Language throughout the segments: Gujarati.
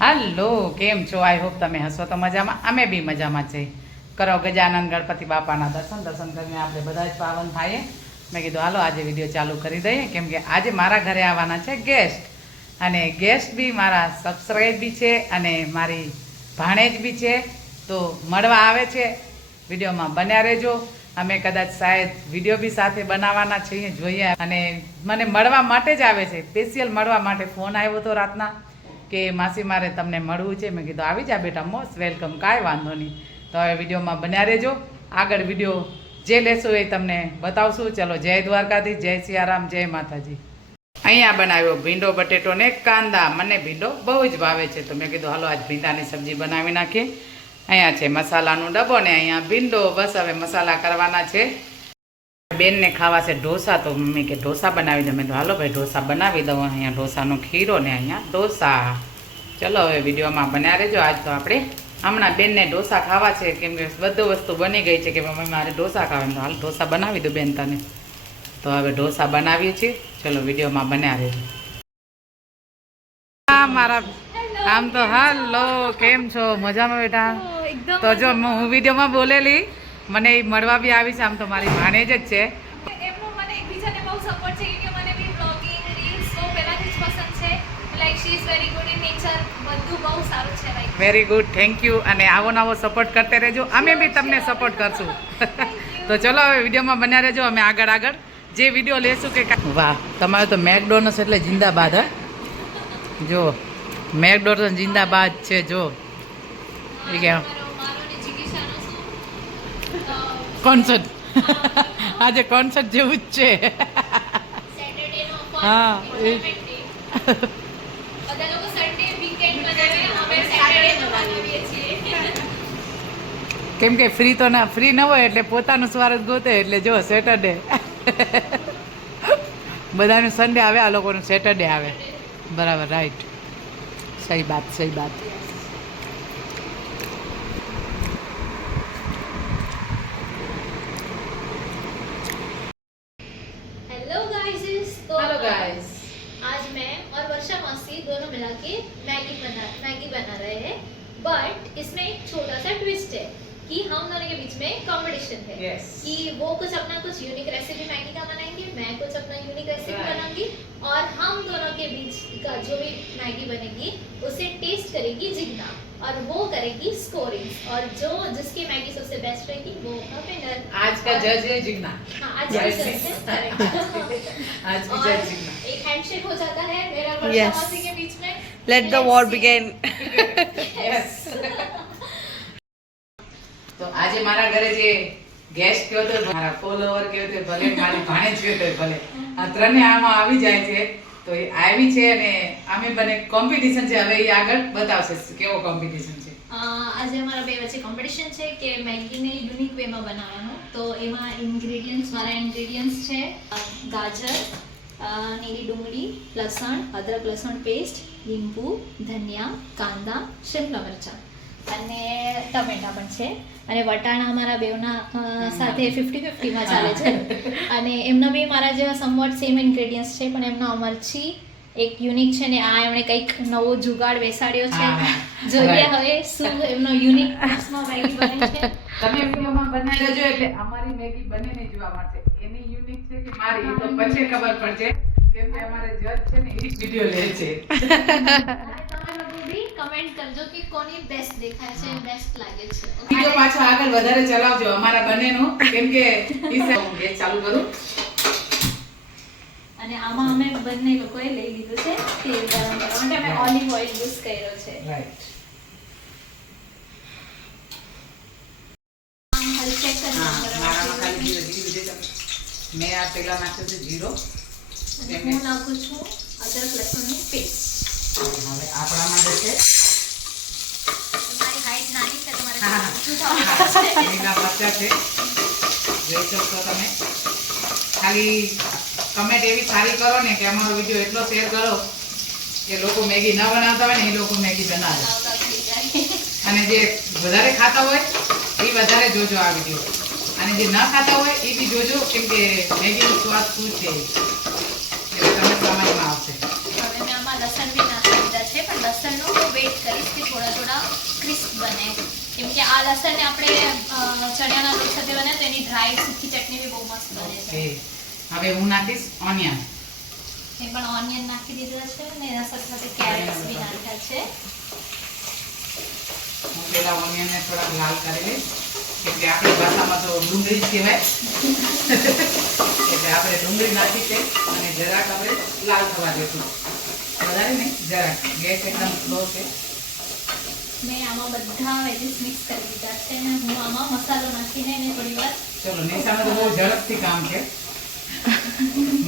હાલો, કેમ છો? આઈ હોપ તમે હસો તો મજામાં. અમે બી મજામાં છે. કરો ગજાનંદ ગણપતિ બાપાના દર્શન કરીને આપણે બધા જ પાવન થાય. મેં કીધું હાલો આજે વિડીયો ચાલુ કરી દઈએ, કેમ કે આજે મારા ઘરે આવવાના છે ગેસ્ટ. અને ગેસ્ટ બી મારા સબસ્ક્રાઈબ બી છે અને મારી ભાણેજ બી છે. તો મળવા આવે છે. વિડીયોમાં બન્યા રહેજો. અમે કદાચ શાયદ વિડીયો બી સાથે બનાવવાના છીએ, જોઈએ. અને મને મળવા માટે જ આવે છે, સ્પેશિયલ મળવા માટે ફોન આવ્યો હતો રાતના કે માસી મારે તમને મળવું છે. મેં કીધું આવી જા બેટા, મોસ્ટ વેલકમ, કાંઈ વાંધો નહીં. તો હવે વિડીયોમાં બન્યા રહેજો. આગળ વિડીયો જે લેશો એ તમને બતાવશું. ચલો, જય દ્વારકાધીશ, જય સિયારામ, જય માતાજી. અહીંયા બનાવ્યો ભીંડો બટેટો ને કાંદા. મને ભીંડો બહુ જ ભાવે છે, તો મેં કીધું હાલો આજ ભીંડાની સબ્જી બનાવી નાખીએ. અહીંયા છે મસાલાનો ડબ્બો ને અહીંયા ભીંડો. બસ હવે મસાલા કરવાના છે. બેનને ખાવા છે ઢોસા, તો મમ્મી કે ઢોસા બનાવી દો. મેં તો હાલો ભાઈ ઢોસા બનાવી દઉં. અહીંયા ઢોસાનો ખીરો ને અહીંયા ઢોસા. ચલો હવે વિડીયોમાં બન્યા રહેજો. આજ તો આપણે હમણાં બેનને ઢોસા ખાવા છે, કેમ કે બધું વસ્તુ બની ગઈ છે કે મમ્મી મારે ઢોસા ખાવા. તો હાલ ઢોસા બનાવી દો બેન તને. તો હવે ઢોસા બનાવીએ છીએ. ચલો વિડીયોમાં બન્યા રહેજો. મારા આમ તો હાલો, કેમ છો? મજામાં બેટા? તો જો હું વિડીયોમાં બોલેલી, મને મળવા બી આવી છે. આમ તો મારી ભાણેજ જ છે. એમનો મને એકબીજાને બહુ સપોર્ટ છે કે મને બી બ્લોગિંગ રીલ્સ બહુ પહેલાથી જ પસંદ છે. Like she is very good in nature. બધું બહુ સારું છે. Like very good, thank you. અને આવો નવો સપોર્ટ કરતે રહેજો. અમે બી તમને સપોર્ટ કરશું. તો ચલો હવે વિડીયોમાં બન્યા રહેજો. અમે આગળ જે વિડીયો લેશું કે વાહ, તમારે તો મેકડોનલ્સ એટલે જિંદાબાદ. હે જો મેકડોનલ્સ જિંદાબાદ છે. જો એ કે કોન્સર્ટ આજે કોન્સર્ટ જેવું જ છે. હા, એ બધા લોકો સન્ડે વીકેન્ડ બનાવે, અમે સેટરડે બનાવીએ છીએ. કેમ કે ફ્રી ન હોય એટલે પોતાનું સ્વાર્થ ગોતે. એટલે જો સેટરડે બધાનું સન્ડે આવે, આ લોકોનું સેટરડે આવે. બરાબર, રાઈટ, સહી બાત, સહી બાત. हेलो गाइस, तो हेलो गाइस, आज मैं और वर्षा मौसी दोनों मिला के मैगी बना रहे हैं. बट इसमें एक छोटा सा ट्विस्ट है कि हम दोनों के बीच में कंपटीशन है. Yes. कि वो कुछ अपना कुछ यूनिक रेसिपी मैगी का बनाएंगे, मैं कुछ अपना यूनिक रेसिपी Right. बनाऊंगी, और हम दोनों के बीच का जो भी मैगी बनेगी उसे टेस्ट करेगी जिग्ना, और वो करेगी स्कोरिंग, और जो जिसकी मैगी सबसे बेस्ट रहेगी वो होगा विनर. आज का जज है जिग्ना. हाँ, आज Yes. की जज है, correct. आज की और जज जिग्ना. एक हैंडशेक हो जाता है मेरा और वर्षा Yes. मौसी के बीच में. Let the Let's war see. begin. Yes. તો આજે મારા ઘરે જે ગેસ્ટ કયો તો મારા ફોલોવર કયો તો ભલે મારી ભાણેજ કયો તો ભલે આ ત્રણે આમાં આવી જાય છે. તો એ આવી છે અને અમે બને કોમ્પિટિશન છે. હવે એ આગળ બતાવશે કેવો કોમ્પિટિશન છે. આજે અમારા બે વચ્ચે કોમ્પિટિશન છે કે મેગીને યુનિક વેમાં બનાવવાનું. તો એમાં મારા ઇન્ગ્રેડિયન્ટ્સ છે ગાજર, નીલી ડુંગળી, લસણ, અદરક લસણ પેસ્ટ, લીંબુ, ધનિયા, કાંદા, શિમલા મરચાં અને ટમેટા પણ છે. અને વટાણા અમારા બેવના સાથે 50-50માં ચાલે છે. અને એમના બી મારા જેવા સમવટ સેમ ઇન્ગ્રેડિયન્ટ્સ છે, પણ એમના મરચી એક યુનિક છે ને આ એમણે કંઈક નવો જુગાડ બેસાડ્યો છે. જોઈએ હવે શું એમનો યુનિક ટેસ્ટમાં મેગી બને છે. તમે વિડીયોમાં બનાવી દેજો એટલે અમારી મેગી બનીને જોવા મળશે. એની યુનિક છે કે મારી એ તો પછી ખબર પડશે, કેમ કે અમારે જજ છે ને એ વિડીયો લે છે. તમે લોકો બી કમેન્ટ કરજો કે કોની બેસ્ટ દેખાય છે, બેસ્ટ લાગે છે. વિડીયો પાછો આગળ વધારે ચલાવજો અમારા બંનેનું, કેમ કે હું ગેસ ચાલુ કરું. અને આમાં અમે બંને લોકોએ લઈ લીધું છે તેલ ગરમ કરવા માટે. અમે ઓલિવ ઓઇલ યુઝ કર્યો છે. રાઈટ. આમ ખાલી ચેક કરી હા, મારામાં ખાલી જીરો છે. મેં આ પેલા નાખ્યું છે જીરો. અને હું નાખું છું અદરક લસણની પેસ્ટ. હવે આપણામાં જશે તમારી હાઈટ નાની છે, તમારે હા. ઊંચું થવું પડશે. એના બચ્ચા છે, જોઈ શકશો તમે. ખાલી કમેન્ટ એવી સારી કરો ને કે અમારો વિડીયો એટલો શેર કરો કે લોકો મેગી ન બનાવતા હોય ને એ લોકો મેગી બનાવે. આવતા થઈ જાય. અને જે વધારે ખાતા હોય એ વધારે જોજો આ વિડીયો, અને જે ન ખાતા હોય એ બી જોજો, કેમ કે મેગીનો સ્વાદ શું છે એ તમને સમજમાં આવશે. હવે મેં આમાં લસણ બી નાખી દીધા છે, પણ લસણનો બહુ વેઇટ કરીશ કે થોડા ક્રિસ્પ બને, કેમ કે આ લસણને આપણે ચણાના લોટ સાથે બને તો એની ડ્રાય સૂકી ચટણી બી બહુ મસ્ત બને છે. હવે હું નાખીશ ઓનિયન. મેં પણ ઓનિયન નાખી દીધા છે અને એના સાથે સાથે કેરેટ્સ બી નાખ્યા છે. હું પેલા ઓનિયનને થોડાક લાલ કરી લઈશ, કેમ કે આપણી ભાષામાં તો ડુંગળી જ કહેવાય. એટલે આપણે ડુંગળી નાખી છે અને જરાક આપણે લાલ થવા દઈશું. વધારે નહીં, જરાક. ગેસ એકદમ સ્લો છે. મેં આમાં બધા વેજીસ મિક્સ કરી દીધા છે અને હું આમાં મસાલો નાખીને એને થોડી વાર. ચલો, નિશાને તો બહુ ઝડપથી કામ છે.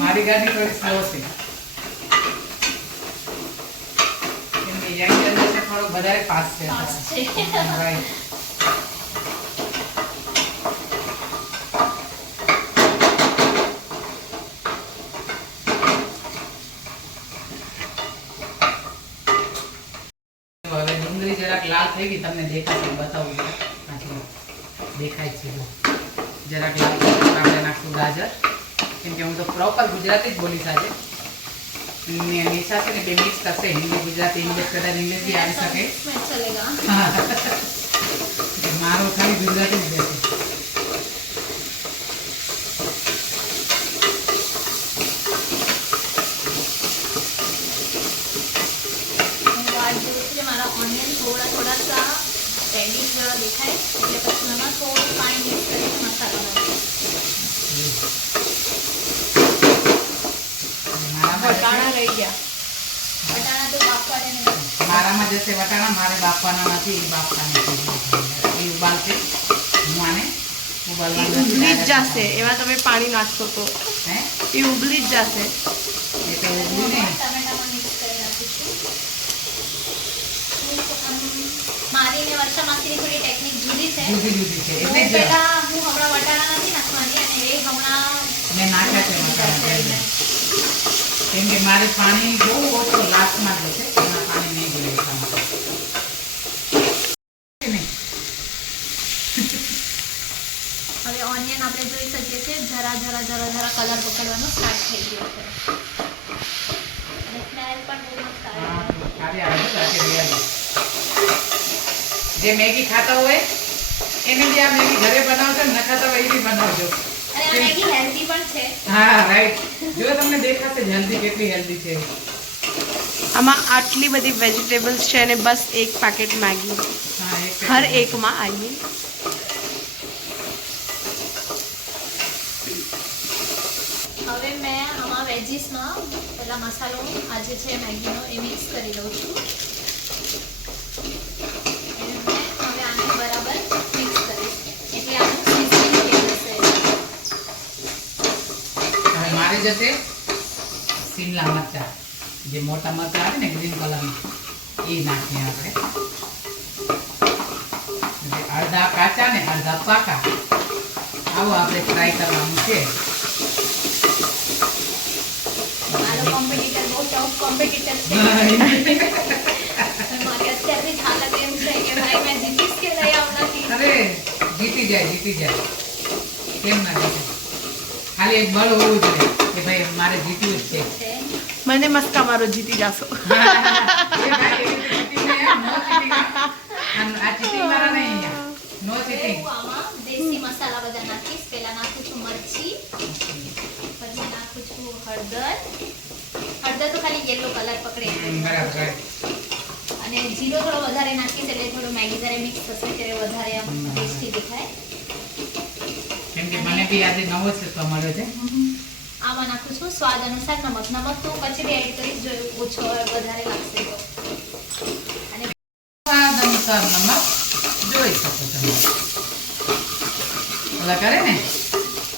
મારી ગાડી થોડી સ્લો છે, કેમ કે યંગ જનરેશન થોડો વધારે ફાસ્ટ છે. ફાસ્ટ છે. રાઈટ. હવે ડુંગળી જરાક લાલ થઈ ગઈ, તમને દેખાશે, બતાવું છું. પાછી દેખાય છે જો. જરાક લાલ થઈ ગઈ, આપણે નાખશું ગાજર, કેમ કે હું તો પ્રોપર ગુજરાતી જ બોલીશ આજે. ને નિશા છે ને બે મિક્સ કરશે, હિન્દી ગુજરાતી ઇંગ્લિશ કદાચ ઇંગ્લિશ બી આવી શકે. ચલેગા. હા. મારો ખાલી ગુજરાતી જ રહેશે. મારા ઓનિયન થોડા સા રેડિશ જેવા દેખાય એટલે પછી એમાં થોડું પાણી મિક્સ કરીને મસાલો નાખીશ. વટાણા રહી ગયા. વટાણા તો બાફવાને નહીં. મારામાં જશે વટાણા, મારે બાફવાના નથી. એ બાફવાના છે, એ ઉબાલશે. હું આને ઉબાલવાનું ઉબલી જ જશે એમાં તમે પાણી નાખશો તો હે એ ઉબલી જ જશે. એ તો ઉબલી નહીં. ટમેટામાં મિક્સ કરી નાખીશું. મારી ને વર્ષા માસીની થોડી ટેકનિક જુદી છે. જુદી છે એટલે હું જ પહેલા હું હમણાં વટાણા નથી નાખવાની અને એ હમણાં મેં નાખ્યા છે વટાણા. કેમ કે મારે પાણી બહુ ઓછું લાસ્ટમાં જશે, એમાં પાણી નહીં જોઈએ એટલા માટે. હવે ઓનિયન આપણે જોઈ શકીએ છીએ જરા કલર પકડવાનો સ્ટાર્ટ થઈ ગયો છે અને સ્મેલ પણ બહુ મસ્ત આવે છે. સારી આવે છે, સાચી રિયલ. જે મેગી ખાતા હોય એને જે આ મેગી ઘરે બનાવશો ને ન ખાતા હોય એ બી બનાવજો. અને આ મેગી હેલ્ધી પણ છે. હા રાઈટ. જો તમને દેખાશે હેલ્ધી, કેટલી હેલ્ધી છે. આમાં આટલી બધી વેજીટેબલ્સ છે અને બસ એક પેકેટ મેગી હા, હર એકમાં આઈ મીન. હવે મેં આમાં વેજીસમાં પેલા મસાલો આજે છે મેગીનો એ મિક્સ કરી દઉં છું. અને મેં હવે આને બરાબર મિક્સ કરીશ એટલે આનું સિઝનિંગ થઈ જશે. હવે મારે જશે શિમલા મરચા, જે મોટા મરચા આવે ને ગ્રીન કલરના, એ નાખીએ આપણે. એટલે અડધા કાચા ને અડધા પાકા, આવો આપણે ફ્રાય કરવાનું છે. મારો કોમ્પિટિટર બહુ ટફ કોમ્પિટિટર છે. મારી અત્યારથી જ હાલત એમ છે કે ભાઈ મેં જીતીશ કે નહીં આવનાથી. અરે જીતી જાય. કેમ ના જીતે? ખાલી એક બળ હોવું જોઈએ કે ભાઈ મારે જીતવું જ છે. મને મસ્કા મારો જીતી જાશો. એ ભાઈ, એવી રીતે cheating નહીં, હા? No cheating, હા? આ cheating વાળા નહીં અહીંયા. No હવે cheating. હું આમાં દેશી મસાલા બધા નાખીશ. પહેલા નાખું છું મરચી, પછી નાખું છું હળદર તો ખાલી યેલો કલર પકડે એટલે જ નાખું બરાબર. છું. અને જીરો થોડો વધારે નાખીશ એટલે થોડું મેગી જ્યારે મિક્સ થશે ત્યારે વધારે આમ ટેસ્ટી દેખાય. કેમ કે મને બી આજે નવો જ શીખવા મળ્યો છે. આમાં નાખું છું સ્વાદ અનુસાર નમક તો હું પછી બી એડ કરીશ જો ઓછો વધારે લાગશે તો. અને સ્વાદ અનુસાર નમક જોઈ શકો તમે. ઓલા કરે ને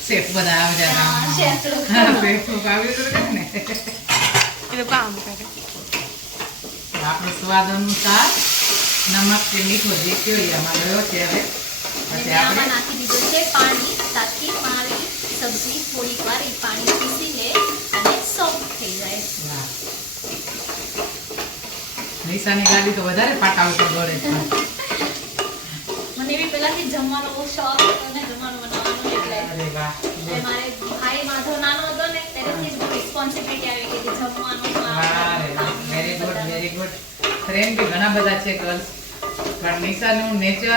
શેફ બધા આવી જાય. હા, chef લોકો. શેફ લોકો આવી રીતે કરે ને. એ લોકો આમ કરે. આપણે સ્વાદ અનુસાર નમક કે મીઠો જે કયો એ આમાં ગયો છે. હવે અને પછી મેં આમાં આપણે નાખી દીધું છે પાણી, તાકી મારી સબ્જી થોડીક વાર એ પાણી પીસી લે અને સોફ્ટ થઈ જાય. વાહ. નિશાની ગાડી તો વધારે પાટા ઉપર દોડે છે. મને બી પહેલાથી જ જમવાનો બહુ શોખ હતો ને જમવાનું બનાવવાનો એટલે અરે વાહ. એટલે મારે ભાઈ માધવ નાનો હતો ને ત્યારેથી જ રિસ્પોન્સિબિલિટી આવી ગઈ કે જમવાનું વેરી ગુડ. ફ્રેન્ડ બી ઘણા બધા છે ગર્લ્સ, પણ નિશાનું નેચર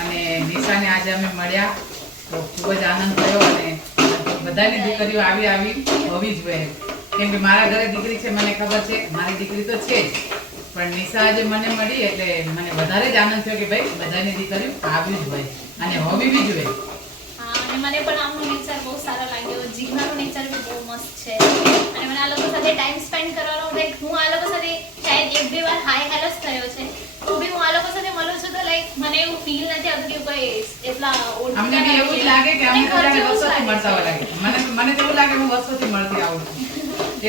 અને નિશાને આજે અમે મળ્યા તો ખૂબ જ આનંદ થયો. અને બધાની દીકરીઓ આવી હોવી જોઈએ, કેમ કે મારા ઘરે દીકરી છે, મને ખબર છે, મારી દીકરી તો છે જ, પણ નિશા આજે મને મળી એટલે મને વધારે જ આનંદ થયો કે ભાઈ બધાની દીકરીઓ આવી જ હોય અને હોવી બી જોઈએ. હા, અને મને પણ આમનો નેચર બહુ સારો લાગ્યો. જીજ્ઞાનો નેચર બી બહુ મસ્ત છે અને મને આ લોકો સાથે ટાઈમ સ્પેન્ડ કરવાનો, લાઈક હું આ લોકો સાથે શાયદ 1-2 વાર હાય હેલો જ થયો છે, તો બી હું આ લોકો સાથે મળું છું તો લાઈક મને એવું ફીલ નથી આવતું કે કોઈ એટલા અમને બી એવું જ લાગે કે અમે બધાને વર્ષોથી મળતા હોય લાગે. મને તો એવું લાગે હું વર્ષોથી મળતી આવું છું,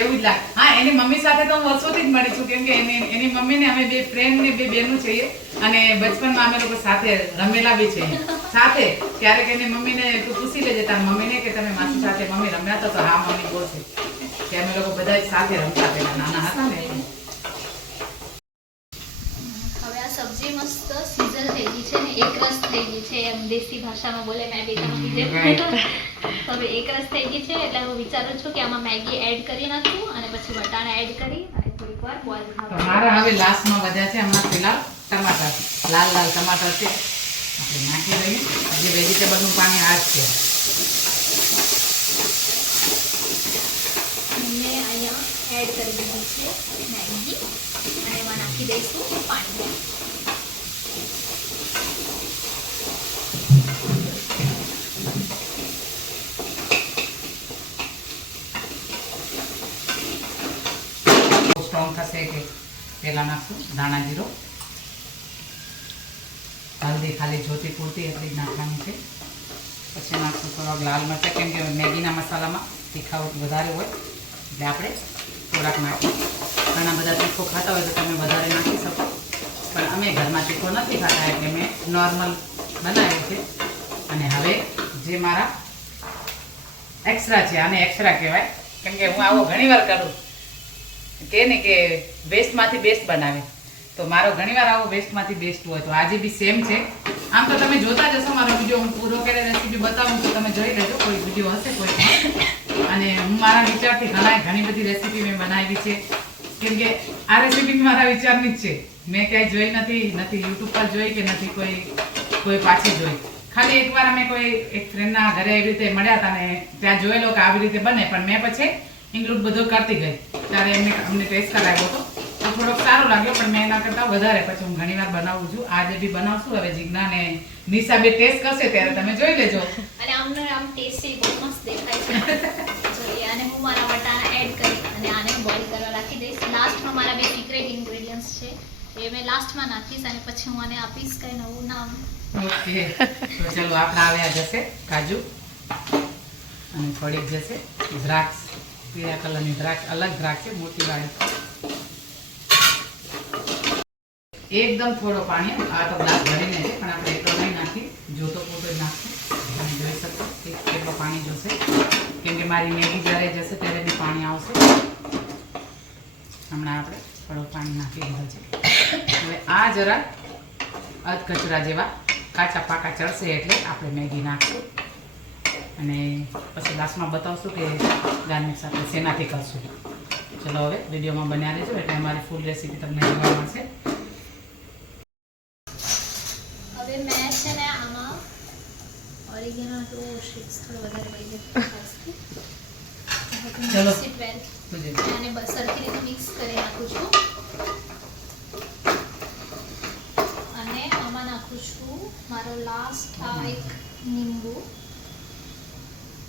એવું જ લાગે. હા, એની મમ્મી સાથે તો હું વર્ષોથી જ મળી છું, કેમ કે એની મમ્મીને અમે બે ફ્રેન્ડ ને બે બહેનો છીએ અને બચપનમાં અમે લોકો સાથે રમેલા બી છીએ સાથે. ક્યારેક એની મમ્મીને તું પૂછી લેજે તાર મમ્મીને કે તમે માસી સાથે મમ્મી રમ્યા હતા, તો હા મમ્મી બોલ છે કે અમે લોકો બધા જ સાથે રમતા પેલા નાના હતા ને. હવે આ સબ્જી મસ્ત સિઝલ થઈ ગઈ છે ને એક રસ થઈ ગઈ છે, એમ દેશી ભાષામાં બોલે મેં બી તમે કીધે. હવે એક રસ થઈ ગઈ છે એટલે હું વિચારું છું કે આમાં મેગી એડ કરી નાખું અને પછી વટાણા એડ કરી અને થોડીક વાર બોઇલ તો થવા. મારા હવે લાસ્ટમાં વધ્યા છે હમણાં પેલા ટમાટર, લાલ ટમાટર છે, આપણે નાખી દઈએ. જે વેજીટેબલનું પાણી આ જ છે. મેં અહીંયા એડ કરી દીધી છે મેગી અને એમાં નાખી દઈશું પાણી. સ્ટ્રોંગ થશે કે પેલા નાખશું ધાણા જીરો, હલ્દી ખાલી જોતી પૂરતી એટલી જ નાખવાની છે. પછી નાખશું થોડાક લાલ મરચાં, કેમ કે મેગીના મસાલામાં તીખાવટ વધારે હોય એટલે આપણે થોડાક નાખીએ. ઘણા બધા તીખો ખાતા હોય તો તમે વધારે નાખી શકો, પણ અમે ઘરમાં તીખો નથી ખાતા એટલે મેં નોર્મલ બનાવ્યું છે. અને હવે જે મારા એક્સ્ટ્રા છે, આને એક્સ્ટ્રા કહેવાય, કેમ કે હું આવો ઘણીવાર કરું કે ને કે વેસ્ટમાંથી બેસ્ટ બનાવે, તો મારો ઘણીવાર આવો વેસ્ટમાંથી બેસ્ટ હોય. તો આજે બી સેમ છે. આમ તો તમે જોતા જશો મારો વિડીયો, હું પૂરો કરીને રેસીપી બતાવું તો તમે જોઈ લેજો, કોઈ વિડીયો હશે કોઈ. અને હું મારા વિચારથી ઘણી બધી રેસીપી મેં બનાવી છે, કેમ કે આ રેસીપી મારા વિચારની જ છે. મેં ક્યાંય જોઈ નથી યુટ્યુબ પર જોઈ કે નથી કોઈ પાછી જોઈ. ખાલી એકવાર અમે કોઈ એક ફ્રેન્ડના ઘરે એવી રીતે મળ્યા હતા ને ત્યાં જોયેલો કે આવી રીતે બને, પણ મેં પછી ઇન્ક્લુડ બધું કરતી ગઈ. ત્યારે અમને ટેસ્ટ કરાવ્યો હતો તો થોડોક સારો લાગ્યો, પણ મેં એના કરતાં વધારે પછી હું ઘણીવાર બનાવું છું. આજે બી બનાવશું. હવે જીજ્ઞા ને નિશા બે ટેસ્ટ કરશે ત્યારે તમે જોઈ લેજો. અને આમ ટેસ્ટી બહુ મસ્ત દેખાય છે. જોઈએ અને હું મારા વટાણા એડ કરી અને આને બોઇલ કરવા રાખી દઈશ. લાસ્ટમાં મારા બે સિક્રેટ ઇન્ગ્રેડિયન્ટ્સ છે એ મેં લાસ્ટમાં નાખીશ અને પછી હું આને આપીશ કંઈ નવું નામ. ઓકે, તો ચલો આપણા આવ્યા જશે કાજુ અને થોડીક જશે દ્રાક્ષ, પીળા કલરની દ્રાક્ષ, અલગ દ્રાક્ષ છે મોટી વાળી. એકદમ થોડો પાણી, આ તો ગ્લાસ ભરીને છે પણ આપણે એટલો નહીં નાખી, જોતો પૂરતો જ નાખશું. તમે જોઈ શકો કે કેટલો પાણી જોશે, કેમ કે મારી મેગી જ્યારે જશે ત્યારે બી પાણી આવશે. હમણાં આપણે થોડું પાણી નાખી દીધું છે. હવે આ જરા અધકચરા જેવા કાચા પાકા ચડશે એટલે આપણે મેગી નાખશું અને પછી લાસ્ટમાં બતાવશું કે ગાર્નિશ આપણે શેનાથી કરશું. ચલો હવે વિડીયોમાં બન્યા રહેજો એટલે અમારી ફૂલ રેસીપી તમને જોવા મળશે. હવે મેં છે ને આમાં ઓરિગેનો તો શીટ્સ થોડો વધારે પડી ચલો. જાય. તુજે અને સરખી રીતે મિક્સ કરી નાખું છું અને આમાં નાખું છું મારો લાસ્ટ આ એક લીંબુ.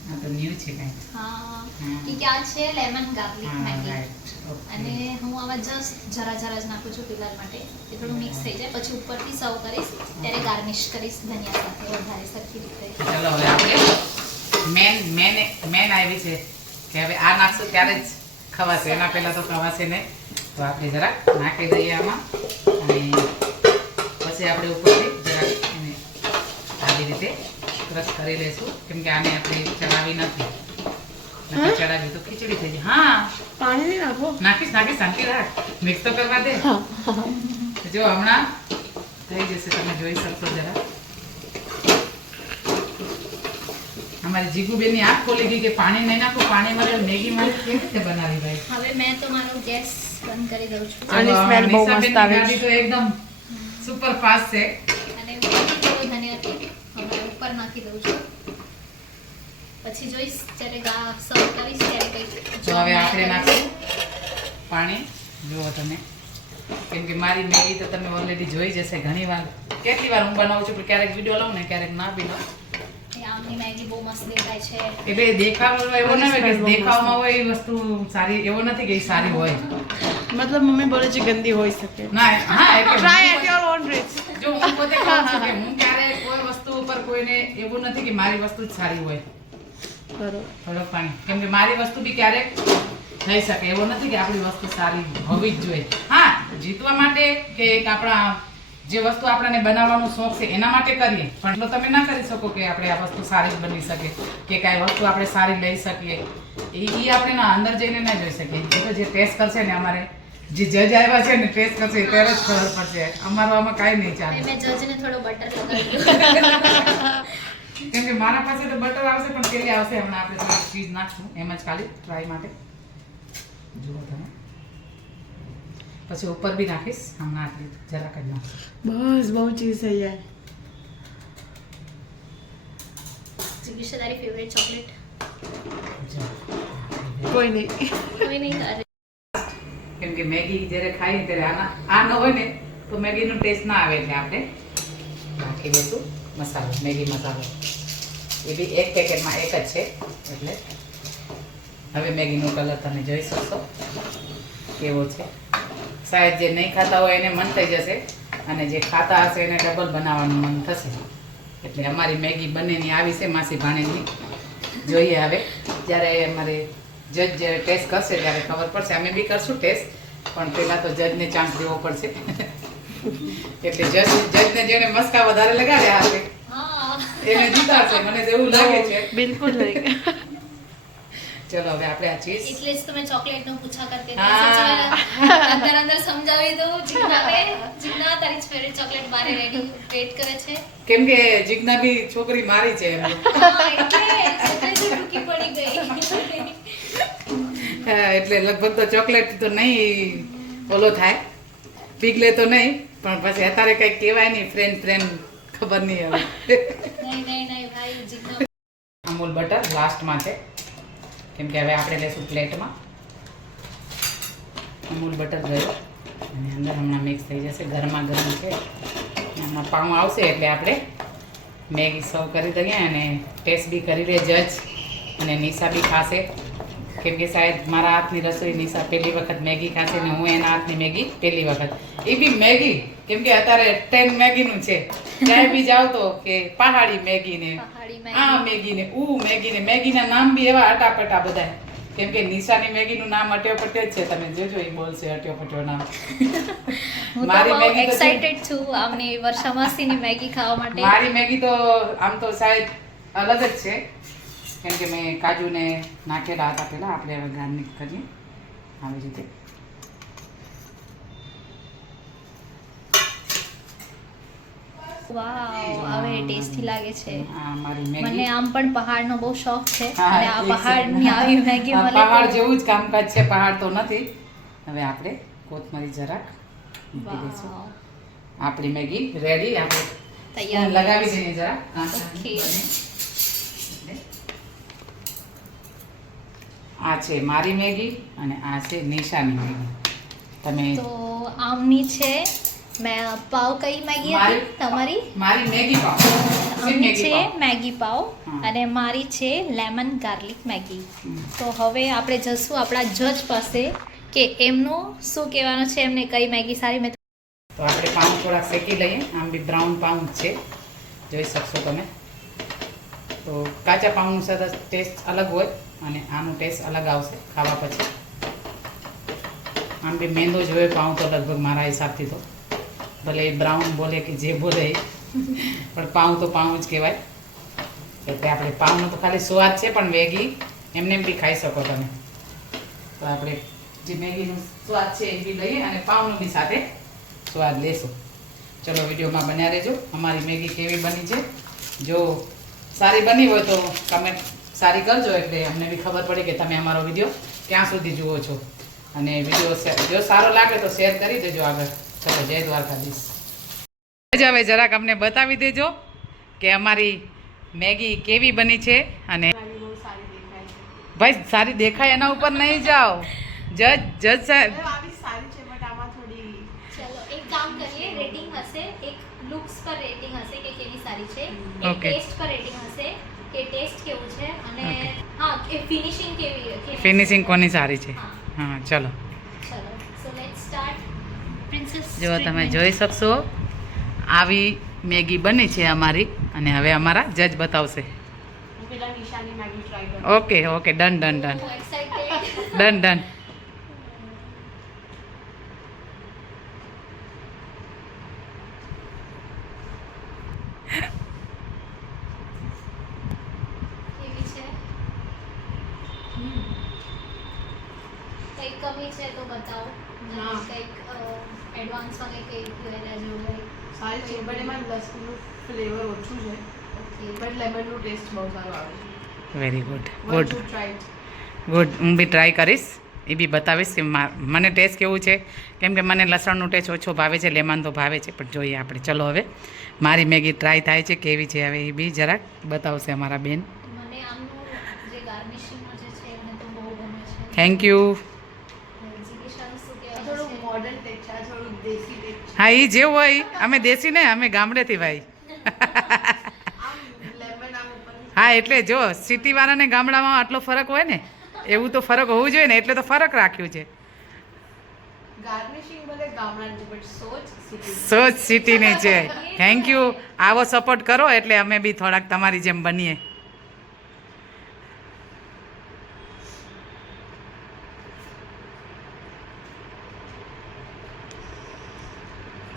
આ તો ન્યૂ છે કંઈક. હા, હમ. કે આ છે લેમન ગાર્લિક હા, મેગી. રાઈટ. અને ઓકે. હું આમાં જસ્ટ જરા જ નાખું છું ફિલહાલ માટે, એ થોડું મિક્સ થઈ જાય પછી ઉપરથી સર્વ કરીશ ત્યારે ગાર્નિશ કરીશ ધનિયા સાથે વધારે સરખી રીતે. ચલો હવે આપણે મેન આવી છે કે હવે આ નાખશું ત્યારે જ ખવાશે, એના પહેલાં તો ખવાશે નહીં. તો આપણે જરાક નાખી દઈએ આમાં અને પછી આપણે ઉપરથી જરાક એને આવી રીતે ક્રશ કરી લઈશું, કેમ કે આને આપણે ચડાવી નથી. ચડાવી તો ખીચડી થઈ જાય. હા, પાણી નહીં નાખો. નાખીશ શાંતિ રાખ, મિક્સ તો કરવા દે. જો હમણાં થઈ જશે, તમે જોઈ શકશો જરા. અમારી જીગુબેનની આંખ ખોલી ગઈ કે પાણી નહીં નાખો, પાણી મળે મેગી મળે કેવી રીતે બનાવી ભાઈ. હવે મેં તો મારો ગેસ બંધ કરી દઉં છું આની ચલો, smell બહુ નિશાબેનની મસ્ત આવે છે. ગાડી તો એકદમ સુપર ફાસ્ટ છે. અને થોડો ધનિયા તેલ હવે ઉપર નાખી દઉં છું પછી જોઈશ જ્યારે સર્વ કરીશ ત્યારે કંઈક તો હવે આપણે નાખીશું પાણી. જુઓ તમે, કેમ કે મારી મેગી તો તમે ઓલરેડી જોઈ જશે ઘણી વાર. કેટલી વાર હું બનાવું છું, પણ ક્યારેક વિડીયો લઉં ને ક્યારેક ના બી લઉં. આમની મેગી બહુ મસ્ત દેખાય છે એટલે દેખાવ એવો ના હોય કે દેખાવમાં હોય એ વસ્તુ સારી, એવો નથી કે એ સારી હોય. મતલબ મમ્મી બોલે છે ગંદી હોઈ શકે. ના, હા, એટલે try at your own risk. જો હું પોતે કહું છું કે હું ક્યારેય કોઈ વસ્તુ ઉપર કોઈને એવું નથી કે મારી વસ્તુ જ સારી હોય. બરોબર. થોડોક પાણી, કેમ કે મારી વસ્તુ બી ક્યારેક થઈ શકે, એવો નથી કે આપણી વસ્તુ સારી હોવી જ જોઈએ. હા, જીતવા માટે કે એક આપણા જે વસ્તુ આપણને બનાવવાનો શોખ છે એના માટે કરીએ, પણ એટલો તમે ના કરી શકો કે આપણે આ વસ્તુ સારી જ બની શકે કે કાંઈ વસ્તુ આપણે સારી લઈ શકીએ. એ આપણે ના અંદર જઈને ના જોઈ શકીએ. એ તો જે ટેસ્ટ કરશે ને, અમારે જે જજ આવ્યા છે ને ટેસ્ટ કરશે ત્યારે જ ખબર પડશે. અમારું આમાં કાંઈ નહીં ચાલે. મેં જજને થોડો બટર લગાવ્યો કેમ કે મારા પાસે તો બટર આવશે, પણ પેલી આવશે હમણાં. આપણે થોડી ચીઝ નાખશું એમ જ ખાલી ટ્રાય માટે. જુઓ તમે, પછી ઉપર બી નાખીશ હમણાં. આટલી જરાક જ નાખીશ. બસ બહુ ચીઝ થઈ જાય. જીગીશ તારી ફેવરેટ ચોકલેટ કોઈ નહીં. કોઈ નહીં તારે કેમ કે મેગી જ્યારે ખાઈએ ને ત્યારે આ ન હોય ને તો મેગીનો ટેસ્ટ ના આવે. એટલે આપણે નાખી દઈશું મસાલો, મેગી મસાલો. એ બી એક પેકેટમાં એક જ છે. એટલે હવે મેગીનો કલર તમે જોઈ શકશો કેવો છે. શાયદ જે નહીં ખાતા હોય એને મન થઈ જશે, અને જે ખાતા હશે એને ડબલ બનાવવાનું મન થશે. એટલે અમારી મેગી બંનેની આવી છે, માસી ભાણેજની. જોઈએ હવે જ્યારે અમારે જજ જ્યારે ટેસ્ટ કરશે ત્યારે ખબર પડશે. અમે બી કરશું ટેસ્ટ, પણ પહેલાં તો જજને ચાન્સ દેવો પડશે. એટલે જજને જેણે મસ્કા વધારે લગાડ્યા હશે હા એને જીતાડશે, મને તો એવું લાગે છે. બિલકુલ નહીં. ચલો હવે આપણે આ ચીઝ. એટલે જ તો મેં ચોકલેટ નું પૂછા કરતી હા. અંદર અંદર સમજાવી દઉં જીજ્ઞાને. જીજ્ઞા તારી ફેવરેટ ચોકલેટ બારે રેડી વેઇટ કરે છે કેમ કે જીજ્ઞા બી છોકરી મારી છે એમ. હા, એટલે જ ટૂંકી પડી ગઈ હા, એટલે લગભગ તો ચોકલેટ તો નહીં ઓલો થાય, પીગલે તો નહીં, પણ પછી અત્યારે કંઈક કહેવાય નહીં. ફ્રેન્ડ ખબર નહીં હવે. નહીં ભાઈ જીજ્ઞા અમૂલ બટર લાસ્ટમાં છે, કેમ કે હવે આપણે લઈશું પ્લેટમાં. અમૂલ બટર ગયો અને અંદર હમણાં મિક્સ થઈ જશે. ગરમા ગરમ છે. હમણાં પાઉં આવશે એટલે આપણે મેગી સર્વ કરી દઈએ. અને ટેસ્ટ બી કરી લે જજ, અને નિશા બી ખાશે. કેમ કે શાયદ મારા હાથની રસોઈ નિશા પહેલી વખત મેગી ખાશે, ને હું એના હાથની મેગી પહેલી વખત. એ બી મેગી, કેમ કે અત્યારે ટ્રેન્ડ મેગીનું છે. ક્યાંય બી જાવ તો કે પહાડી મેગી ને પહાડી આ મેગી ને મેગી ને, મેગીના નામ બી એવા અટાપટા બધા. કેમ કે નિશાની મેગીનું નામ અટ્યોપટ્યો જ છે. તમે જોજો એ બોલશે અટ્યોપટ્યો નામ. હું મારી તો બહુ મેગી તો એક્સાઇટેડ છું આમની વર્ષા માસીની મેગી ખાવા માટે. મારી મેગી તો આમ તો શાયદ અલગ જ છે, કેમ કે મેં કાજુને નાખેલા હતા પહેલાં. આપણે હવે ગાર્નિક કરીએ આવી રીતે. વાવ, હવે ટેસ્ટી લાગે છે. આ મારી મને મેગી. આમ પણ પહાડનો બહુ શોખ છે હા, અને આ ઠીક છે. પહાડની આવી મેગી આ મળે પહાડ તો- જેવું જ કામકાજ છે, પહાડ તો નથી. હવે આપણે કોથમરી જરાક મૂકી દઈશું. વાવ, આપણી મેગી રેડી. આપણે તૈયાર લગાવી દઈએ જરા. ઓકે. આ છે મારી મેગી અને આ છે નિશાની મેગી. તમે તો આમની છે પાવ કઈ મેગી હતી મારી- તમારી? મારી મેગી પાવ. આમની મેગી છે પાવ. મેગી પાવ હા. અને મારી છે લેમન ગાર્લિક મેગી. હમ. તો હવે આપણે જશું આપણા જજ પાસે કે એમનું શું કહેવાનું છે, એમને કઈ મેગી સારી. મેં તો આપણે પાઉં થોડાક શેકી લઈએ. આમ બી બ્રાઉન પાઉં જ છે, જોઈ શકશો તમે. તો કાચા પાઉંનું સરસ ટેસ્ટ અલગ હોય અને આનું ટેસ્ટ અલગ આવશે ખાવા પછી. આમ બી મેંદો જ હોય પાઉં તો લગભગ મારા હિસાબથી તો. ભલે એ બ્રાઉન બોલે કે જે બોલે એ, પણ પાઉં તો પાઉં જ કહેવાય. એટલે આપણે પાઉંનો તો ખાલી સ્વાદ છે, પણ મેગી એમને બી ખાઈ શકો તમે. તો આપણે જે મેગીનો સ્વાદ છે એ બી લઈએ અને પાઉંનો બી સાથે સ્વાદ લેશો. ચલો વિડીયોમાં બન્યા રહેજો. અમારી મેગી કેવી બની છે, જો સારી બની હોય તો કમેન્ટ સારી કરજો, એટલે અમને બી ખબર પડે કે તમે અમારો વિડીયો ક્યાં સુધી જુઓ છો. અને વિડીયો જો સારો લાગે તો શેર કરી દેજો આગળ. ચલો, જય દ્વારકાધીશ. હવે જરાક અમને બતાવી દેજો કે અમારી મેગી કેવી બની છે. અને બહુ સારી દેખાય છે. ભાઈ સારી દેખાય એના ઉપર નહીં જાઓ. જજ સાહેબ આવી સારી છે બટ આમાં થોડી ચલો એક કામ કરીએ, રેટિંગ હશે, એક લુક્સ પર રેટિંગ હશે કે કેવી સારી છે, એક Okay. ટેસ્ટ પર રેટિંગ હશે કે ટેસ્ટ કેવું છે, અને Okay. હા કે ફિનિશિંગ કેવી ફિનિશિંગ કોની સારી છે. હા. હા ચલો, ચલો સો લેટ્સ સ્ટાર્ટ. પ્રિન્સેસ જો તમે જોઈ શકશો આવી મેગી બની છે અમારી. અને હવે અમારા જજ બતાવશે. હું પેલા નિશાની મેગી ટ્રાય કરું. Okay okay, done done done excited. Done done. કેવી છે? કઈ કમી છે તો બતાવો. ના. કંઈક એડવાન્સમાં કંઈક જોયેલા જેવું હોય. સારી છે બટ એમાં લસણનું ફ્લેવર ઓછું છે ઓકે. બટ લેમનનું ટેસ્ટ બહુ સારો આવે છે. Very good One good should try it. Good. હું બી ટ્રાય કરીશ. એ બી બતાવીશ કે મને ટેસ્ટ કેવું છે. કેમ કે મને લસણનું ટેસ્ટ ઓછો ભાવે છે, લેમન તો ભાવે છે. પણ જોઈએ આપણે. ચલો હવે મારી મેગી ટ્રાય થાય છે કેવી છે. હવે એ બી જરાક બતાવશે અમારા બેન. મને આમનું જે ગાર્નિશિંગનું જે છે મને તો બહુ ગમે છે. Thank you. એક્ઝિબિશન શું આ કહેવાય થોડું છે? મોડર્ન ટેસ્ટ છે, આ થોડું દેશી ટેસ્ટ છે. હા, એ જેવું હોય. અમે દેશી ને, અમે ગામડેથી ભાઈ. આમ લેમન આમ ઉપર હા, એટલે જો સિટીવાળાને ગામડામાં આટલો ફરક હોય ને, એવું તો ફરક હોવું જોઈએ ને, એટલે તો ફરક રાખ્યું છે. ગાર્નિશિંગ ભલે ગામડાની છે બટ સોચ સિટી. સોચ સિટીની છે. Thank you. આવો સપોર્ટ કરો એટલે અમે બી થોડાક તમારી જેમ બનીએ.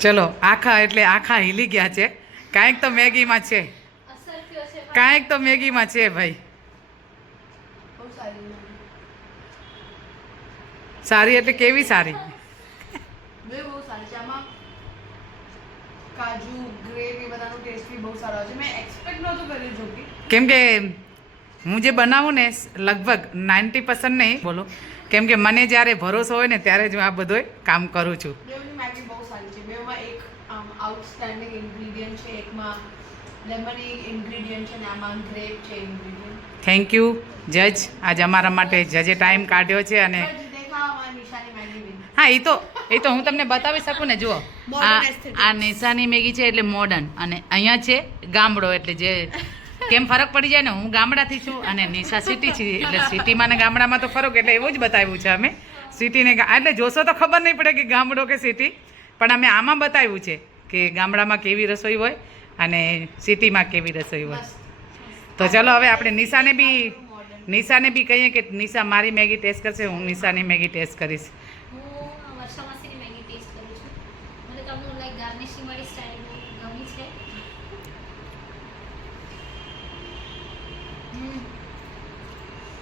ચલો, આખા એટલે આખા હિલી ગયા છે. કાંઈક તો મેગીમાં છે, અસર કયો છે? કાંઈક તો મેગીમાં છે ભાઈ. બહુ સારી છે. સારી એટલે કેવી સારી? બે બહુ સારી છે. આમાં કાજુ ગ્રેવી બધાનો ટેસ્ટ બી બહુ સારો આવે છે. મેં એક્સપેક્ટ નહોતું કર્યું જો કે કેમ કે હું જે બનાવું ને લગભગ 90% નહીં બોલો, કેમ કે મને જ્યારે ભરોસો હોય ને ત્યારે જ હું આ બધું કામ કરું છું. બેવની મેગી બહુ સારી છે. બેવમાં એક આઉટસ્ટેન્ડિંગ ઇન્ગ્રીડિયન્ટ છે, એકમાં લેમની ઇન્ગ્રીડિયન્ટ છે ને આમાં ગ્રેપ છે ઇન્ગ્રીડિયન્ટ. થેન્ક યુ જજ. આજે અમારા માટે જજે ટાઈમ કાઢ્યો છે. અને બટ દેખાવામાં નિશાની મેગી બી હા, એ તો હું તમને બતાવી શકું ને. જુઓ, Modern aesthetics. આ નિશાની મેગી છે એટલે મોડર્ન, અને અહીંયા છે ગામડો. એટલે જે કેમ ફરક પડી જાય ને, હું ગામડાથી છું અને નિશા સિટી છે. એટલે સિટીમાં ને ગામડામાં તો ફરક, એટલે એવું જ બતાવ્યું છે અમે. સિટીને એટલે જોશો તો ખબર નહીં પડે કે ગામડો કે સિટી, પણ અમે આમાં બતાવ્યું છે કે ગામડામાં કેવી રસોઈ હોય અને સિટીમાં કેવી રસોઈ હોય. તો ચલો હવે આપણે નિશાને બી કહીએ કે નિશા મારી મેગી ટેસ્ટ કરશે, હું નિશાની મેગી ટેસ્ટ કરીશ. હું વર્ષા માસીની મેગી ટેસ્ટ કરું છું. મને તમને લાઈક ગાર્નિશિંગ વાળી સ્ટાઈલ બહુ ગમી છે.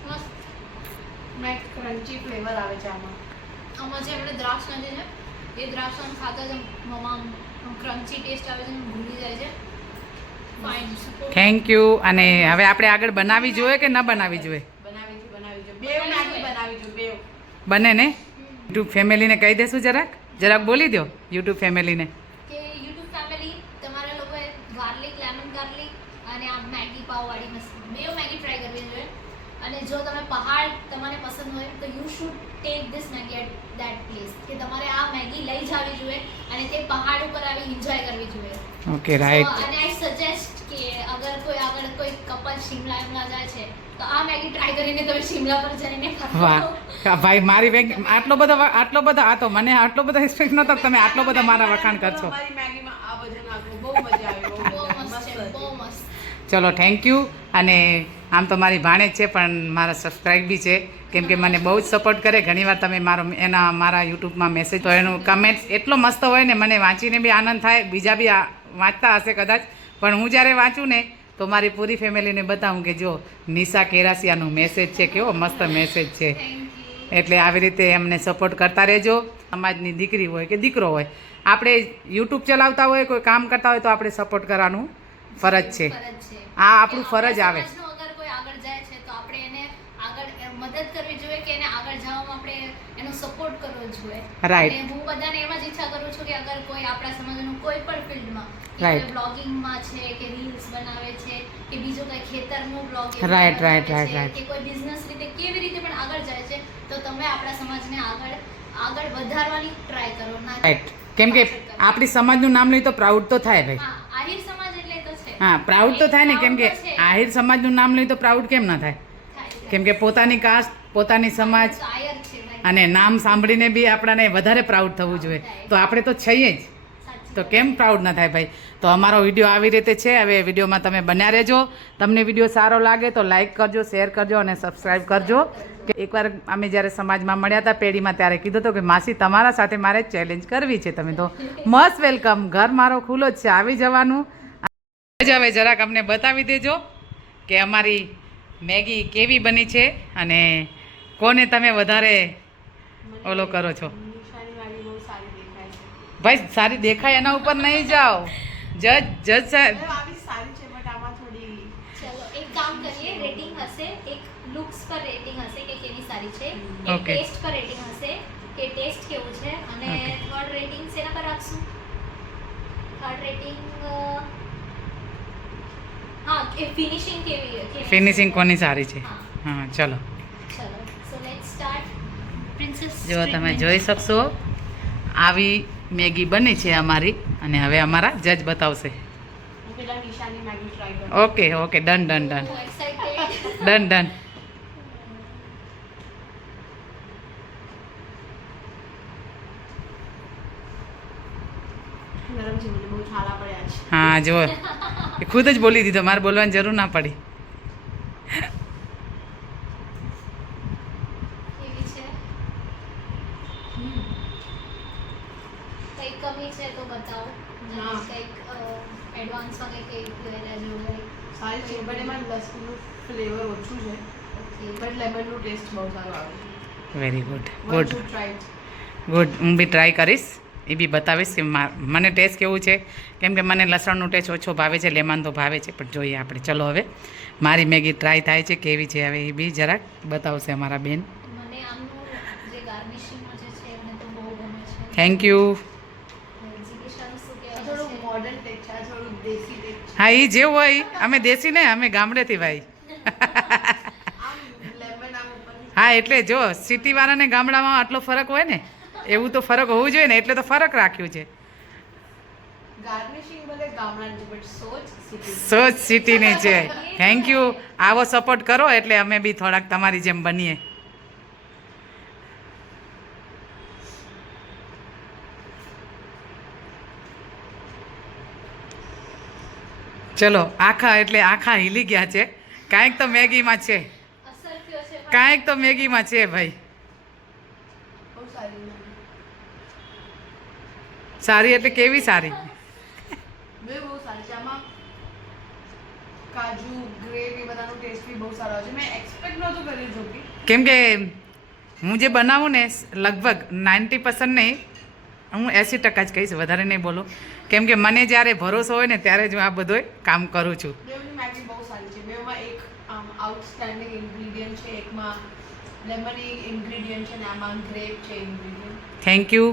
મસ્ત. મેં ક્રન્ચી ફ્લેવર આવે છે આમાં. આમાં જે આપણે દ્રાક્ષ નાખીએ છે એ દ્રાક્ષ ખાતા જ મોમાં ક્રન્ચી ટેસ્ટ આવે છે ને ભૂલી જાય છે. ફાઇન. Thank you. અને હવે આપણે આગળ બનાવવી જોઈએ કે ન બનાવવી જોઈએ? બનાવી છે. બેવ મેગી બનાવી છે. બેવ બને ને? યુટ્યુબ ફેમિલીને કહી દેશું જરાક બોલી દો યુટ્યુબ ફેમિલીને. કે યુટ્યુબ ફેમિલી તમારા લોકોએ ગાર્લિક, લેમન ગાર્લિક અને આ મેગી પાવવાળી મસ્ત બેવ મેગી ટ્રાય કરવી જોઈએ. અને જો તમે પહાડ તમને પસંદ હોય તો you should take this Maggi at that place. કે તમારે આ મેગી લઈ જવી જોઈએ અને તે પહાડ ઉપર આવી એન્જોય કરવી જોઈએ. Okay, right. અને આઈ સજેસ્ટ કે અગર કોઈ આગળ કોઈ કપલ શિમલા જાય છે તો આ મેગી ટ્રાય કરીને તમે શિમલા પર જઈને ખાઓ. વાહ ભાઈ, મારી આટલો બધો આ તો મને આટલો બધો એક્સપેક્ટ નહોતો કે તમે આટલો બધો મારા વખાણ કરશો. અમારી મેગીમાં આ બધું નાખવું બહુ મજા આવી. બહુ મસ્ત છે, બહુ મસ્ત. ચલો, થેન્ક યુ. અને આમ તો મારી ભાણેજ છે પણ મારા સબસ્ક્રાઈબ બી છે, કેમ કે મને બહુ જ સપોર્ટ કરે. ઘણીવાર તમે મારા યુટ્યુબમાં મેસેજ, તો એનું કમેન્ટ એટલો મસ્ત હોય ને, મને વાંચીને બી આનંદ થાય. બીજા બી વાંચતા હશે કદાચ, પણ હું જ્યારે વાંચું ને તો મારી પૂરી ફેમિલીને બતાવું કે જો નિશા કેરાસિયાનો મેસેજ છે, કેવો મસ્ત મેસેજ છે. Thank you. એટલે આવી રીતે અમને સપોર્ટ કરતા રહેજો. સમાજની દીકરી હોય કે દીકરો હોય, આપણે યુટ્યુબ ચલાવતા હોય, કોઈ કામ કરતા હોય તો આપણે સપોર્ટ કરવાનું ફરજ છે. ફરજ છે. આ આપણું કે ફરજ આવે. સમાજનું અગર કોઈ આગળ જાય છે તો આપણે એને આગળ મદદ કરવી જોઈએ કે એને આગળ જવામાં આપણે એનો સપોર્ટ કરવો જોઈએ. Right. અને હું બધાને એમ જ ઈચ્છા કરું છું કે અગર કોઈ આપણા સમાજનું કોઈ પણ ફિલ્ડમાં Right. બ્લોગિંગમાં છે કે રીલ્સ બનાવે છે કે બીજું કંઈ ખેતરનું બ્લોગ Right, right. કે કોઈ બિઝનેસ રીતે કેવી રીતે પણ આગળ જાય છે તો તમે આપણા સમાજને આગળ વધારવાની ટ્રાય કરો. ના રાઈટ, કેમ કે આપણી સમાજનું નામ લઈ તો પ્રાઉડ તો થાય ભાઈ. હા, આહિર સમાજ એટલે તો છે. હા, પ્રાઉડ તો થાય ને, કેમ કે Proud તો છે. આહિર સમાજનું નામ લઈ તો પ્રાઉડ કેમ ના થાય? થાય. કેમ કે પોતાની કાસ્ટ, પોતાની સમાજ તો આહિર છે ભાઈ. અને નામ સાંભળીને બી આપણાને વધારે પ્રાઉડ થવું જોઈએ. તો આપણે તો છીએ જ, સાચી તો વાત. કેમ પ્રાઉડ ના થાય ભાઈ? તો અમારો વિડીયો આવી રીતે છે. હવે વિડીયોમાં તમે બન્યા રહેજો. તમને વિડીયો સારો લાગે તો લાઈક કરજો, શેર કરજો અને સબસ્ક્રાઈબ કરજો. કે એકવાર અમે જ્યારે સમાજમાં મળ્યા હતા પેઢીમાં, ત્યારે કીધું હતું કે માસી તમારા સાથે મારે ચેલેન્જ કરવી છે. તમે તો મસ્ત વેલકમ, ઘર મારો ખુલ્લો જ છે, આવી જવાનું. હવે જરાક અમને બતાવી દેજો કે અમારી મેગી કેવી બની છે અને કોને તમે વધારે ઓલો કરો છો. નિશાની વાળી બહુ સારી દેખાય છે. ભાઈ સારી દેખાય એના ઉપર નહીં જાઓ. જજ સાહેબ, મતલબ આવી સારી છે બટ આમાં થોડી ચલો એક કામ કરીએ, રેટિંગ હશે, એક લુક્સ પર રેટિંગ હશે કે કેવી સારી છે, એક Okay. ટેસ્ટ પર રેટિંગ હશે કે ટેસ્ટ કેવું છે, અને Okay. થર્ડ રેટિંગ શેના પર રાખશું? થર્ડ રેટિંગ હા કે ફિનિશિંગ કેવી ફિનિશિંગ કોની સારી છે. હા. હા, ચલો ચલો સો લેટ્સ સ્ટાર્ટ. પ્રિન્સેસ જો તમે જોઈ શકશો આવી મેગી બની છે અમારી, અને હવે અમારા જજ બતાવશે. હું પેલા નિશાની મેગી ટ્રાય કરું. Okay okay, done done done excited. Done done. નરમ છે, મને બહુ છાલા પડ્યા છે. હા જો, એ ખુદ જ બોલી દીધો, મારે બોલવાની જરૂર ના પડી. કેવી છે? કંઈક કમી છે તો બતાવો. હા. કંઈક એડવાન્સમાં કંઈક જોયેલા જેવું હોય. સારી છે બટ એમાં લસણનું ફ્લેવર ઓછું છે Okay. બટ લેમનનું ટેસ્ટ બહુ સારો આવે છે. Very good One good should try it. Good. હું બી ટ્રાય કરીશ, એ બી બતાવીશ કે મને ટેસ્ટ કેવું છે. કેમ કે મને લસણનું ટેસ્ટ ઓછો ભાવે છે, લેમન તો ભાવે છે, પણ જોઈએ આપણે. ચલો હવે મારી મેગી ટ્રાય થાય છે કેવી છે, હવે એ બી જરાક બતાવશે અમારા બેન. મને આમનું જે ગાર્નિશિંગનો જે છે મને તો બહુ ગમે છે. Thank you. એક્ઝિબિશન શું આ કહેવાય થોડું છે? મોડર્ન ટેસ્ટ છે, આ થોડું દેશી ટેસ્ટ હા, એ જેવું હોય. અમે દેશી ને, અમે ગામડેથી ભાઈ. આમ લેમન આમ ઉપર હા, એટલે જો સિટીવાળાને ગામડામાં આટલો ફરક હોય ને, એવું તો ફરક હોવું જોઈએ ને, એટલે તો ફરક રાખ્યું છે. ગાર્નિશિંગ ભલે ગામડાની છે બટ સોચ સિટી. સોચ સિટીની છે. Thank you. આવો સપોર્ટ કરો એટલે અમે બી થોડાક તમારી જેમ બનીએ. ચલો, આખા એટલે આખા હિલી ગયા છે. કાંઈક તો મેગીમાં છે, અસર થયો છે પણ કાંઈક તો મેગીમાં છે ભાઈ. બહુ સારી છે. સારી એટલે કેવી સારી? બે બહુ સારી છે. આમાં કાજુ ગ્રેવી બધાનો ટેસ્ટ બી બહુ સારો આવે છે. મેં એક્સપેક્ટ નહોતું કર્યું જો કે કેમ કે હું જે બનાવું ને લગભગ 90% નહીં, હું 80% જ કહીશ, વધારે નહીં બોલું. કેમ કે મને જ્યારે ભરોસો હોય ને ત્યારે જ હું આ બધું કામ કરું છું. બેવની મેગી બહુ સારી છે. બેવમાં એક આઉટસ્ટેન્ડિંગ ઇન્ગ્રીડિયન્ટ છે, એકમાં લેમની ઇન્ગ્રીડિયન્ટ છે ને આમાં ગ્રેપ છે ઇન્ગ્રીડિયન્ટ. થેન્ક યુ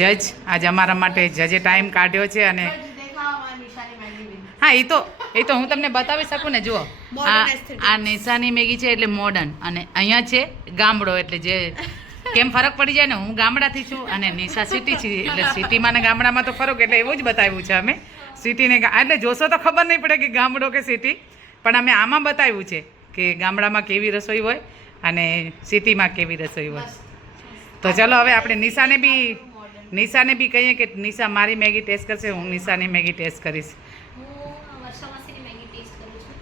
જજ, આજે અમારા માટે જજે ટાઈમ કાઢ્યો છે. અને બટ દેખાવામાં નિશાની મેગી બી હા, એ તો હું તમને બતાવી શકું ને. જુઓ, Modern aesthetics. આ નિશાની મેગી છે એટલે મોડર્ન, અને અહીંયા છે ગામડો, એટલે જે કેમ ફરક પડી જાય ને. હું ગામડાથી છું અને નિશા સિટી છે, એટલે સિટીમાં ને ગામડામાં તો ફરક, એટલે એવું જ બતાવ્યું છે અમે. સિટીને એટલે જોશો તો ખબર નહીં પડે કે ગામડો કે સિટી, પણ અમે આમાં બતાવ્યું છે કે ગામડામાં કેવી રસોઈ હોય અને સિટીમાં કેવી રસોઈ હોય. તો ચલો હવે આપણે નિશાને બી કહીએ કે નિશા મારી મેગી ટેસ્ટ કરશે, હું નિશાની મેગી ટેસ્ટ કરીશ. હું વર્ષા માસીની મેગી ટેસ્ટ કરું છું.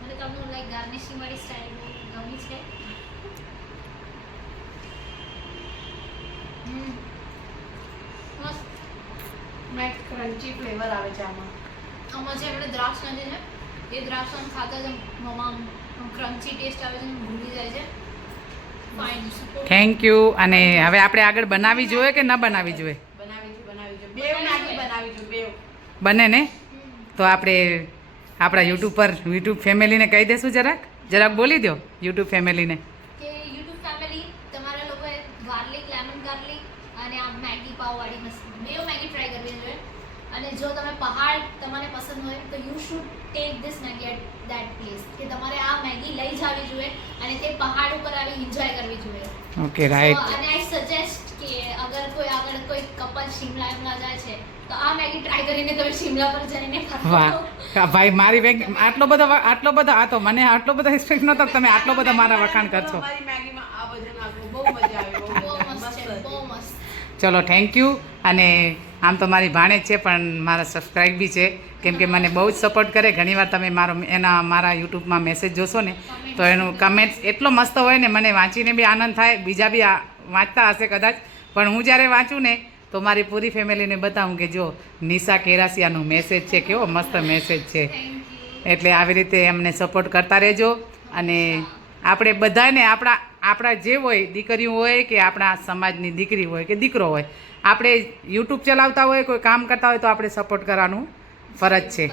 મને તો આમનું લાઈક ગાર્નિશિંગ વાળી સ્ટાઈલ બહુ ગમી છે. મસ્ત. મેં ક્રન્ચી ફ્લેવર આવે છે આમાં. આમાં જે આપણે દ્રાક્ષ નાખીએ છે એ દ્રાક્ષને ખાતા જ મોમાં ક્રન્ચી ટેસ્ટ આવે છે અને ભૂલી જાય છે. Fine, super. Thank you. અને હવે આપણે આગળ બનાવવી જોઈએ કે ન બનાવવી જોઈએ? બનાવી છે. બેવ મેગી બનાવી છે, બેવ. બને ને? તો આપણે આપણા યુટ્યુબ ફેમિલીને કહી દેશું, જરાક બોલી દો યુટ્યુબ ફેમિલીને. કે યુટ્યુબ ફેમિલી તમારા લોકોએ ગાર્લિક લેમન અને જો તમે પહાડ તમને પસંદ હોય તો you should take this Maggi at that place, કે તમારે આ મેગી લઈ જવી જોઈએ અને તે પહાડ ઉપર આવી એન્જોય કરવી જોઈએ. Okay right. અને આઈ સજેસ્ટ કે અગર કોઈ આગળ કોઈ કપલ શિમલા જાય છે તો આ મેગી ટ્રાય કરીને તમે શિમલા પર જઈને વાહ ભાઈ, મારી વેગ આટલો બધો આ તો મને આટલો બધો રિસ્પેક્ટ નતો કે તમે આટલો બધો મારા વખાણ કરશો. અમારી મેગીમાં આ બધું નાખવું બહુ મજા આવી, બહુ બહુ મજા મસ્ત છે, આવી, બહુ મસ્ત મસ્ત. ચલો થેન્ક યુ. અને આમ તો મારી ભાણેજ છે પણ મારા સબસ્ક્રાઈબ બી છે, કેમ કે મને બહુ જ સપોર્ટ કરે. ઘણીવાર તમે મારા યુટ્યુબમાં મેસેજ જોશો ને તો એનું કમેન્ટ્સ એટલો મસ્ત હોય ને, મને વાંચીને બી આનંદ થાય. બીજા બી વાંચતા હશે કદાચ, પણ હું જ્યારે વાંચું ને તો મારી પૂરી ફેમિલીને બતાવું કે જો નિશા કેરાસિયાનું મેસેજ છે, કેવો મસ્ત મેસેજ છે. Thank you. એટલે આવી રીતે અમને સપોર્ટ કરતા રહેજો. અને આપણે બધાને આપણા જે હોય, દીકરીઓ હોય કે આપણા સમાજની દીકરી હોય કે દીકરો હોય, આપણે યુટ્યુબ ચલાવતા હોય, કોઈ કામ કરતા હોય તો આપણે સપોર્ટ કરવાનું ફરજ છે.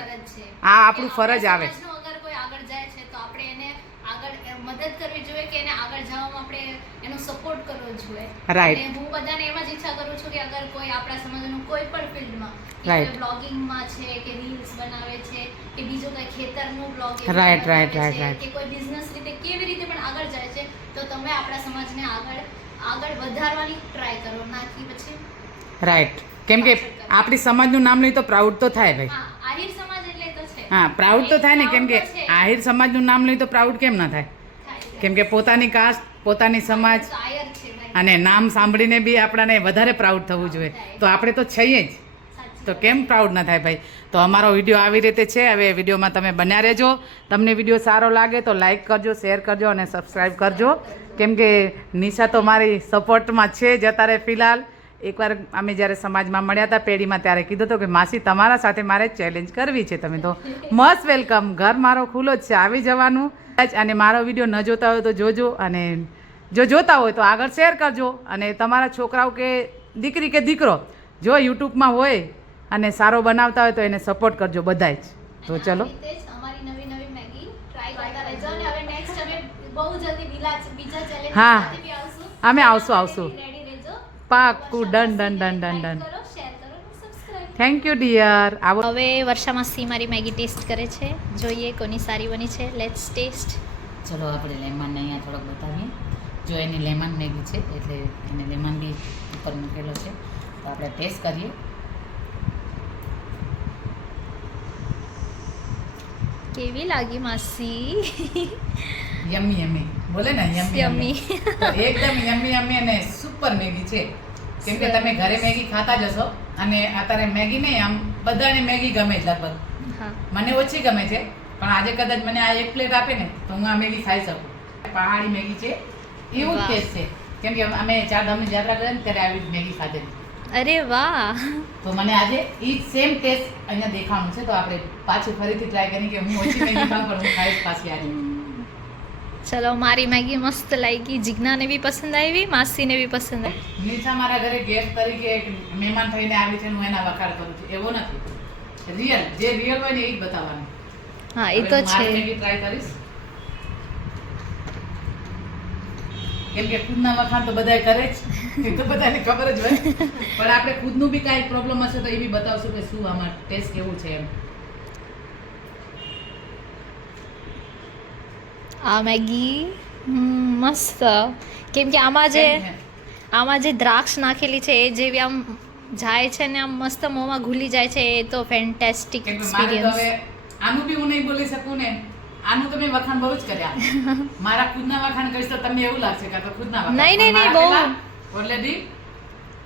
આ આપણું ફરજ આવે. સમાજનું અગર કોઈ આગળ જાય છે તો આપણે એને આગળ મદદ કરવી જોઈએ, કે એને આગળ જવામાં આપણે એનો સપોર્ટ કરવો જોઈએ. Right. અને હું બધાને એમ જ ઈચ્છા કરું છું કે અગર કોઈ આપણા સમાજનું કોઈ પણ ફિલ્ડમાં, Right. બ્લોગિંગમાં છે કે રીલ્સ બનાવે છે કે બીજું કંઈ ખેતરનું બ્લોગિંગ Right. કે કોઈ બિઝનેસ રીતે કેવી રીતે પણ આગળ જાય છે, તો તમે આપણા સમાજને આગળ વધારવાની ટ્રાય કરો, નાથી પછી રાઈટ. કેમ કે આપણી સમાજનું નામ લઈ તો પ્રાઉડ તો થાય ભાઈ. હા, આહિર સમાજ એટલે તો છે. હા, પ્રાઉડ તો થાય ને, કેમ કે Proud તો છે. આહિર સમાજનું નામ લઈ તો પ્રાઉડ કેમ ના થાય? થાય. કેમ કે પોતાની કાસ્ટ, પોતાની સમાજ તો આયર છે ભાઈ. અને નામ સાંભળીને બી આપણાને વધારે પ્રાઉડ થવું જોઈએ. તો આપણે તો છીએ જ, સાચી તો કેમ પ્રાઉડ ના થાય ભાઈ? તો અમારો વિડીયો આવી રીતે છે. હવે વિડીયોમાં તમે બન્યા રહેજો. તમને વિડીયો સારો લાગે તો લાઈક કરજો, શેર કરજો અને સબસ્ક્રાઈબ કરજો. કેમ કે નિશા તો મારી સપોર્ટમાં છે જ અત્યારે ફિલહાલ. એકવાર અમે જ્યારે સમાજમાં મળ્યા હતા પેઢીમાં, ત્યારે કીધું હતું કે માસી તમારા સાથે મારે ચેલેન્જ કરવી છે. તમે તો મસ્ત વેલકમ, ઘર મારો ખુલ્લો જ છે, આવી જવાનું. અને મારો વિડીયો ન જોતા હોય તો જોજો, અને જો જોતા હોય તો આગળ શેર કરજો. અને તમારા છોકરાઓ કે દીકરી કે દીકરો જો યુટ્યુબમાં હોય અને સારો બનાવતા હોય તો એને સપોર્ટ કરજો બધાય જ. તો અને ચલો, આવી રીતે જ અમારી નવી મેગી ટ્રાય કરતા રહેજો. અને હવે નેક્સ્ટ અમે બહુ જલ્દી બીજા ચેલેન્જ હા, સાથે બી આવશું. અમે આવશું. રેડી રહેજો. પાક્કું, done done done done done. Like કરો, શેર કરો અને સબસ્ક્રાઇબ. Thank you dear. આવો. હવે વર્ષા માસી મારી મેગી ટેસ્ટ કરે છે, જોઈએ કોની સારી બની છે. Let's taste. ચલો આપણે લેમન અહીંયા થોડોક બતાવીએ. જો એની લેમન મેગી છે એટલે એને લેમન બી ઉપર મૂકેલો છે, તો આપણે ટેસ્ટ કરીએ. કેવી લાગી માસી? યમ્મી યમ્મી બોલે ને, યમ્મી Yummy. તો એકદમ યમ્મી યમ્મી અને સુપર મેગી છે. કેમ કે તમે ઘરે મેગી ખાતા જશો, અને અત્યારે મેગી નહીં, આમ બધાને મેગી ગમે જ લગભગ. હા, મને ઓછી ગમે છે, પણ આજે કદાચ મને આ એક પ્લેટ આપે ને તો હું આ મેગી ખાઈ શકું. પહાડી મેગી છે, એવું જ વાહ. ટેસ્ટ છે. કેમ કે અમે ચારધામની યાત્રા કરીએ ને ત્યારે આવી જ મેગી ખાધેલી. અરે વાહ. તો મને આજે એ સેમ ટેસ્ટ અહીંયા દેખાવાનું છે. તો આપણે પાછું ફરીથી ટ્રાય કરીએ કે હું ઓછી મેગી ખાઉં પણ હું ખાઈશ પાછી આજે. ચલો, મારી મેગી મસ્ત લાગી, જીજ્ઞાને બી પસંદ આવી, માસીને બી પસંદ આવી. નિશા મારા ઘરે ગેસ્ટ તરીકે એક મહેમાન થઈને આવી છે, હું એના વખાણ કરું છું. એવો નથી, રિયલ જે રિયલ હોય ને એ જ બતાવવાનું. હા, એ હવે તો હું મારી છે. મેગી ટ્રાય કરીશ. કેમ કે ખુદના વખાણ તો બધાય કરે જ, એ તો બધાને ખબર જ હોય. પણ આપણે ખુદનું બી કાંઈ પ્રોબ્લેમ હશે તો એ બી બતાવશું કે શું આમાં ટેસ્ટ કેવું છે એમ. આ મેગી મસ્ત. કેમ કે આમાં જે દ્રાક્ષ નાખેલી છે એ જેવી આમ જાય છે ને આમ મસ્ત મોંમાં ઘૂલી જાય છે, એ તો ફેન્ટાસ્ટિક કેમ કે મારે તો એક્સપિરિયન્સ. હવે આનું બી હું નહીં બોલી શકું ને, આનું તો મેં વખાણ બહુ જ કર્યા. મારા ખુદના વખાણ કરીશ તો તમને એવું લાગશે કે આ તો ખુદના વખાણ. નહીં, નહીં, નહીં, પણ બહુ. મારા પહેલા ઓલરેડી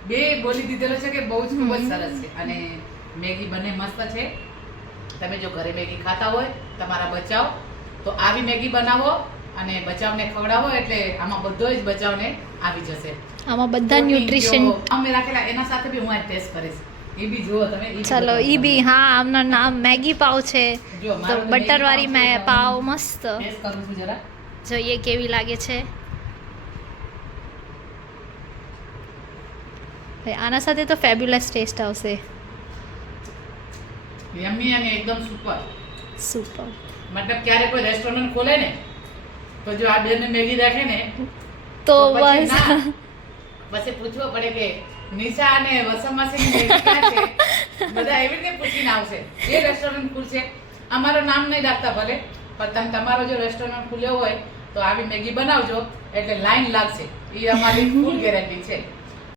બે બોલી દીધેલો છે કે બહુ જ ખૂબ જ સરસ છે. અને મેગી બંને મસ્ત છે. તમે જો ઘરે મેગી ખાતા હોય તમારા બચાવ, તો આવી મેગી બનાવો અને બચાવને ખવડાવો, એટલે આમાં બધો જ બચાવને આવી જશે. આમાં બધા ન્યુટ્રિશન. અમે રાખેલા એના સાથે બી હું આ ટેસ્ટ કરીશ. એ બી જુઓ તમે. ઈ બી ચલો, બતાવું ઈ બી. તમને. હા, આમનું નામ મેગી પાવ છે, જો તો મારું બટર વાળી મેગી પાવ મસ્ત. ટેસ્ટ કરું છું જરા. જોઈએ કેવી લાગે છે. ભાઈ, આના સાથે તો ફેબ્યુલસ ટેસ્ટ આવશે. યમ્મી અને એકદમ સુપર. સુપર. મતલબ ક્યારે કોઈ રેસ્ટોરન્ટ ખોલે ને તો જો આ બેને મેગી રાખે ને તો પછી બસ. ના, પછી પૂછવું પડે કે નિશા અને વસમ માસીની મેગી ક્યાં છે? બધા એવી રીતે પૂછીને આવશે જે રેસ્ટોરન્ટ ખુલશે અમારું નામ નહીં રાખતા ભલે પણ તમે તમારો જો રેસ્ટોરન્ટ ખુલ્યો હોય તો આવી મેગી બનાવજો એટલે લાઈન લાગશે એ અમારી ફૂલ ગેરંટી છે